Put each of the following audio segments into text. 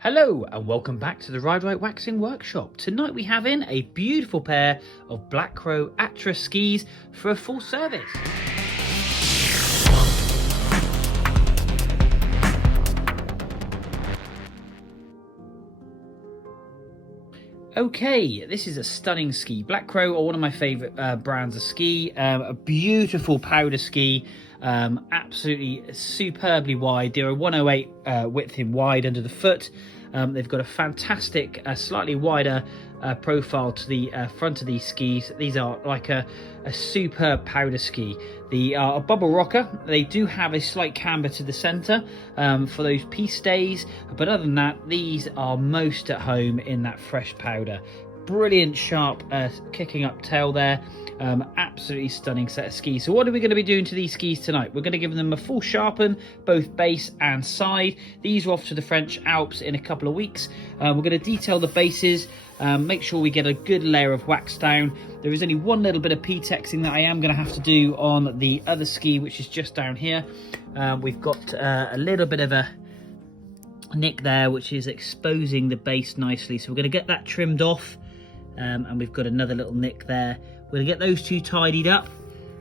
Hello and welcome back to the Ride Right Waxing Workshop. Tonight we have in a beautiful pair of Black Crow Atris skis for a full service. Okay, this is a stunning ski. Black Crow are one of my favourite brands of ski. A beautiful powder ski, absolutely superbly wide. They're a 108 width in wide under the foot. They've got a fantastic, slightly wider profile to the front of these skis. These are like a superb powder ski. They are a bubble rocker. They do have a slight camber to the centre for those piste stays, but other than that, these are most at home in that fresh powder. Brilliant sharp kicking up tail there. Absolutely stunning set of skis. So what are we going to be doing to these skis tonight? We're going to give them a full sharpen, both base and side. These are off to the French Alps in a couple of weeks. We're going to detail the bases, make sure we get a good layer of wax down. There is only one little bit of PTexing that I am going to have to do on the other ski, which is just down here. We've got a little bit of a nick there, which is exposing the base nicely. So we're going to get that trimmed off. And we've got another little nick there. We're going to get those two tidied up,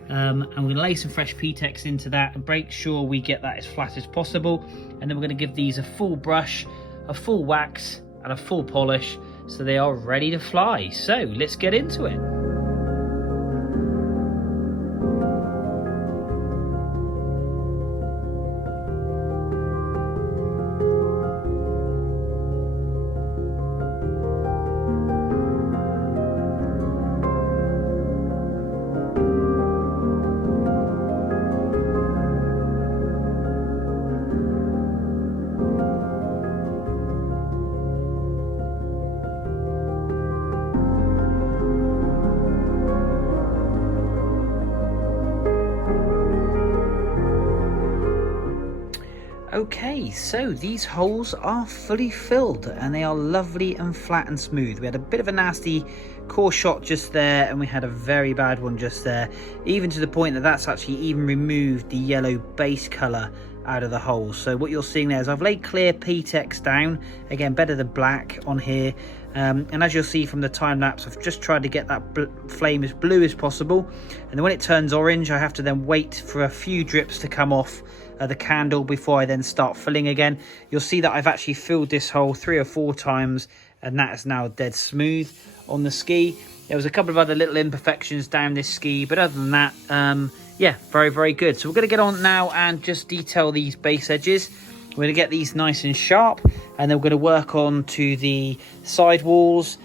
and we're going to lay some fresh PTex into that and make sure we get that as flat as possible. And then we're going to give these a full brush, a full wax and a full polish so they are ready to fly. So let's get into it. Okay, so these holes are fully filled and they are lovely and flat and smooth. We had a bit of a nasty core shot just there, and we had a very bad one just there, even to the point that that's actually even removed the yellow base colour out of the hole. So what you're seeing there is I've laid clear PTex down, again better than black on here, and as you'll see from the time lapse, I've just tried to get that flame as blue as possible, and then when it turns orange I have to then wait for a few drips to come off the candle before I then start filling again. You'll see that I've actually filled this hole 3 or 4 times, and that is now dead smooth on the ski. There was a couple of other little imperfections down this ski, but other than that, yeah, very good. So we're going to get on now and just detail these base edges. We're going to get these nice and sharp, and then we're going to work on to the side walls,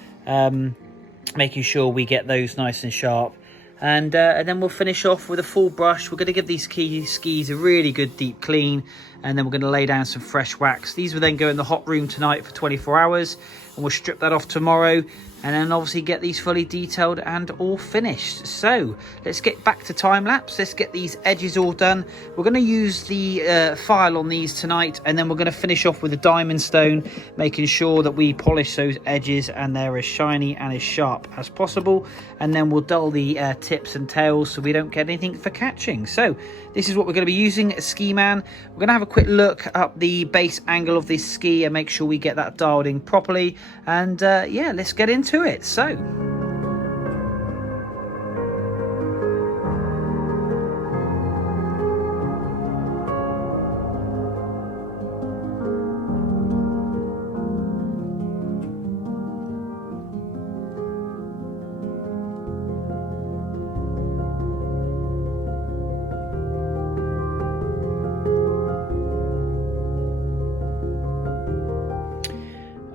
making sure we get those nice and sharp. And then we'll finish off with a full brush. We're going to give these skis a really good deep clean, and then we're going to lay down some fresh wax. These will then go in the hot room tonight for 24 hours, and we'll strip that off tomorrow, and then obviously get these fully detailed and all finished. So let's get back to time lapse. Let's get these edges all done. We're going to use the file on these tonight, and then we're going to finish off with a diamond stone, making sure that we polish those edges and they're as shiny and as sharp as possible. And then we'll dull the tips and tails so we don't get anything for catching. So this is what we're going to be using, a ski man. We're going to have a quick look up the base angle of this ski and make sure we get that dialed in properly. And yeah, let's get into it. So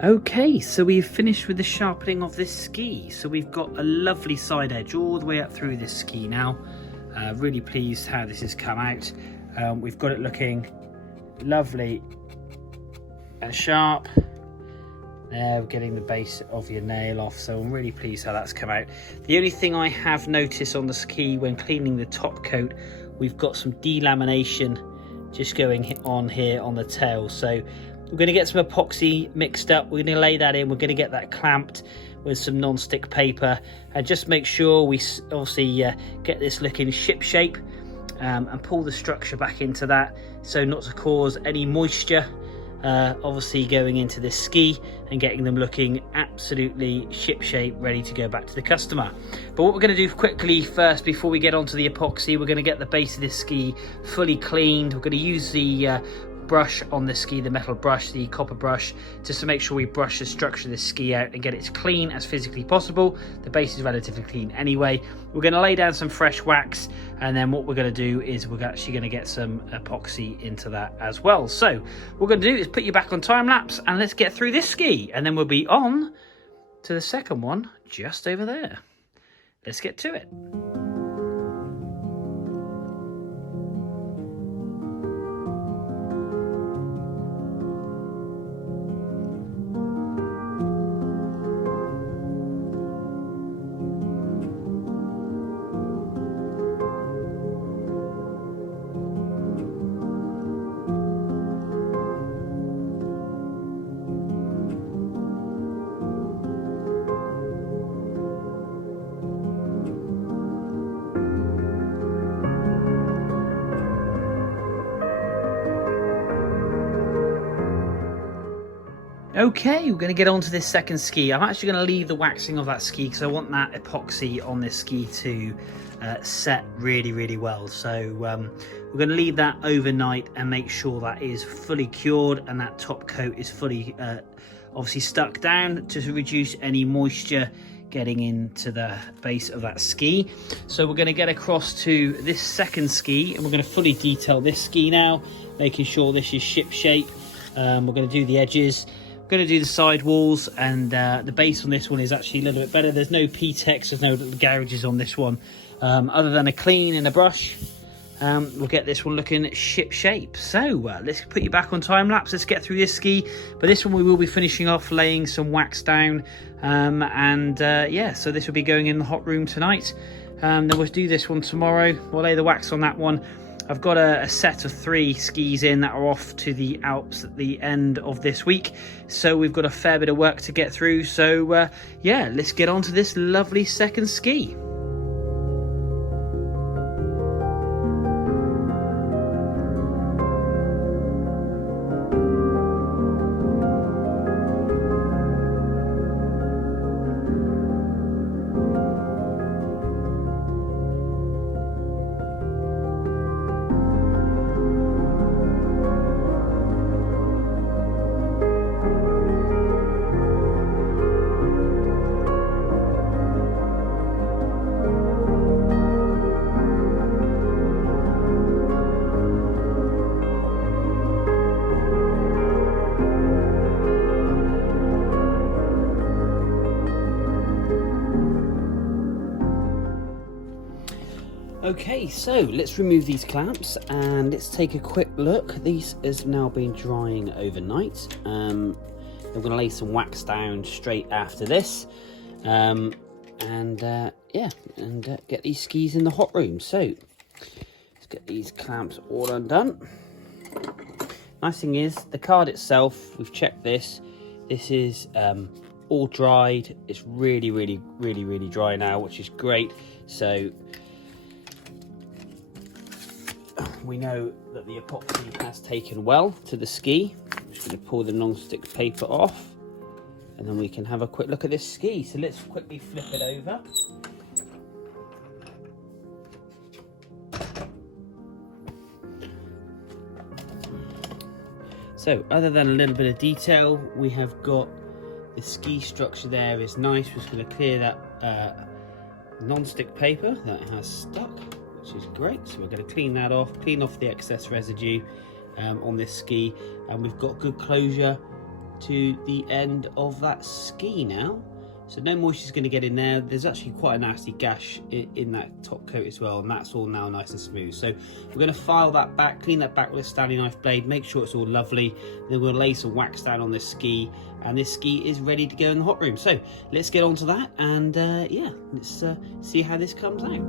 okay, so we've finished with the sharpening of this ski. So we've got a lovely side edge all the way up through this ski now. Really pleased how this has come out. We've got it looking lovely and sharp. There, we're getting the base of your nail off, so I'm really pleased how that's come out. The only thing I have noticed on the ski when cleaning the top coat, we've got some de-lamination just going on here on the tail. So we're going to get some epoxy mixed up. We're going to lay that in. We're going to get that clamped with some non-stick paper and just make sure we obviously get this looking ship shape, and pull the structure back into that so not to cause any moisture obviously going into this ski and getting them looking absolutely shipshape, ready to go back to the customer. But what we're going to do quickly first, before we get onto the epoxy, we're going to get the base of this ski fully cleaned. We're going to use the brush on the ski, the metal brush, the copper brush, just to make sure we brush the structure of the ski out and get it as clean as physically possible. The base is relatively clean anyway. We're going to lay down some fresh wax, and then what we're going to do is we're actually going to get some epoxy into that as well. So what we're going to do is put you back on time lapse, and let's get through this ski, and then we'll be on to the second one just over there. Let's get to it. Okay, we're going to get on to this second ski. I'm actually going to leave the waxing of that ski because I want that epoxy on this ski to set really well. So we're going to leave that overnight and make sure that is fully cured and that top coat is fully obviously stuck down to reduce any moisture getting into the base of that ski. So we're going to get across to this second ski and we're going to fully detail this ski now, making sure this is ship shape. We're going to do the edges. Going to do the side walls, and the base on this one is actually a little bit better. There's no PTex, there's no little garages on this one, other than a clean and a brush. We'll get this one looking ship shape. So let's put you back on time lapse. Let's get through this ski, but this one we will be finishing off laying some wax down, yeah, so this will be going in the hot room tonight. Then we'll do this one tomorrow. We'll lay the wax on that one. I've got a set of 3 skis in that are off to the Alps at the end of this week, so we've got a fair bit of work to get through. So yeah, let's get on to this lovely second ski. Okay, so let's remove these clamps and let's take a quick look. These has now been drying overnight. I'm going to lay some wax down straight after this, yeah, and get these skis in the hot room. So let's get these clamps all undone. Nice thing is the card itself, we've checked this. This is all dried. It's really dry now, which is great. So we know that the epoxy has taken well to the ski. I'm just going to pull the non-stick paper off and then we can have a quick look at this ski. So let's quickly flip it over. So other than a little bit of detail, we have got the ski structure there is nice. We're just going to clear that non-stick paper that has stuck, which is great. So we're going to clean that off, clean off the excess residue on this ski, and we've got good closure to the end of that ski now. So no moisture is going to get in there. There's actually quite a nasty gash in that top coat as well, and that's all now nice and smooth. So we're going to file that back, clean that back with a Stanley knife blade, make sure it's all lovely. Then we'll lay some wax down on this ski, and this ski is ready to go in the hot room. So let's get on to that, and yeah, let's see how this comes out.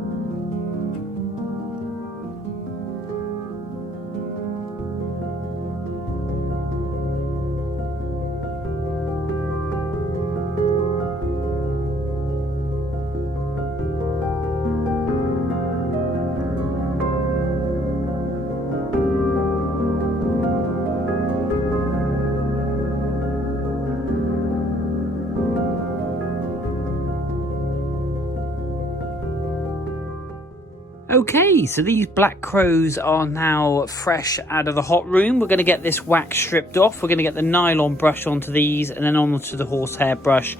Okay, so these Black Crows are now fresh out of the hot room. We're going to get this wax stripped off. We're going to get the nylon brush onto these and then onto the horsehair brush.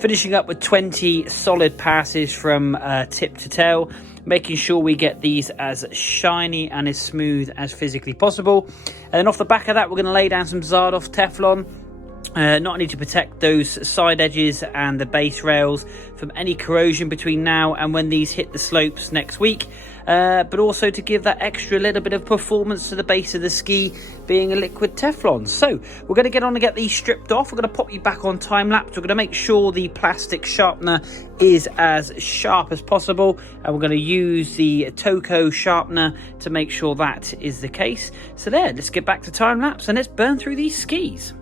Finishing up with 20 solid passes from tip to tail, making sure we get these as shiny and as smooth as physically possible. And then off the back of that, we're going to lay down some Zardoz Teflon. Not only to protect those side edges and the base rails from any corrosion between now and when these hit the slopes next week, but also to give that extra little bit of performance to the base of the ski being a liquid Teflon. So we're going to get on and get these stripped off. We're going to pop you back on time lapse. We're going to make sure the plastic sharpener is as sharp as possible, and we're going to use the Toco sharpener to make sure that is the case. So there, let's get back to time lapse and let's burn through these skis.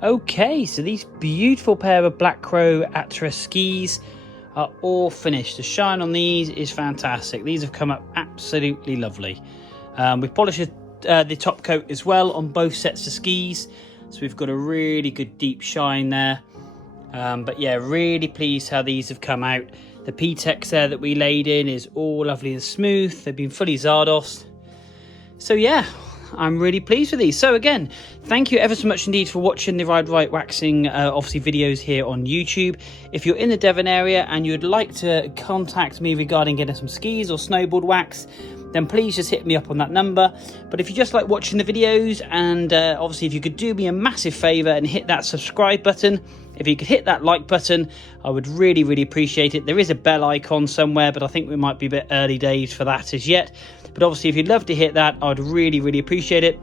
Okay, so these beautiful pair of Black Crow Atris skis are all finished. The shine on these is fantastic. These have come up absolutely lovely. We polished the top coat as well on both sets of skis, so we've got a really good deep shine there. But yeah, really pleased how these have come out. The PTex there that we laid in is all lovely and smooth. They've been fully Zardoz. So yeah, I'm really pleased with these. So again, thank you ever so much indeed for watching the Ride Right Waxing obviously videos here on YouTube. If you're in the Devon area and you'd like to contact me regarding getting some skis or snowboard wax, then please just hit me up on that number. But if you just like watching the videos, and obviously if you could do me a massive favour and hit that subscribe button, if you could hit that like button, I would really, really appreciate it. There is a bell icon somewhere, but I think we might be a bit early days for that as yet. But obviously if you'd love to hit that, I'd really, really appreciate it.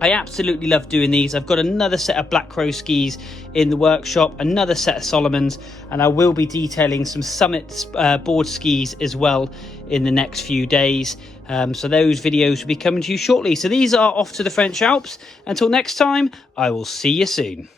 I absolutely love doing these. I've got another set of Black Crow skis in the workshop, another set of Solomons, and I will be detailing some Summit board skis as well in the next few days. So those videos will be coming to you shortly. So these are off to the French Alps. Until next time, I will see you soon.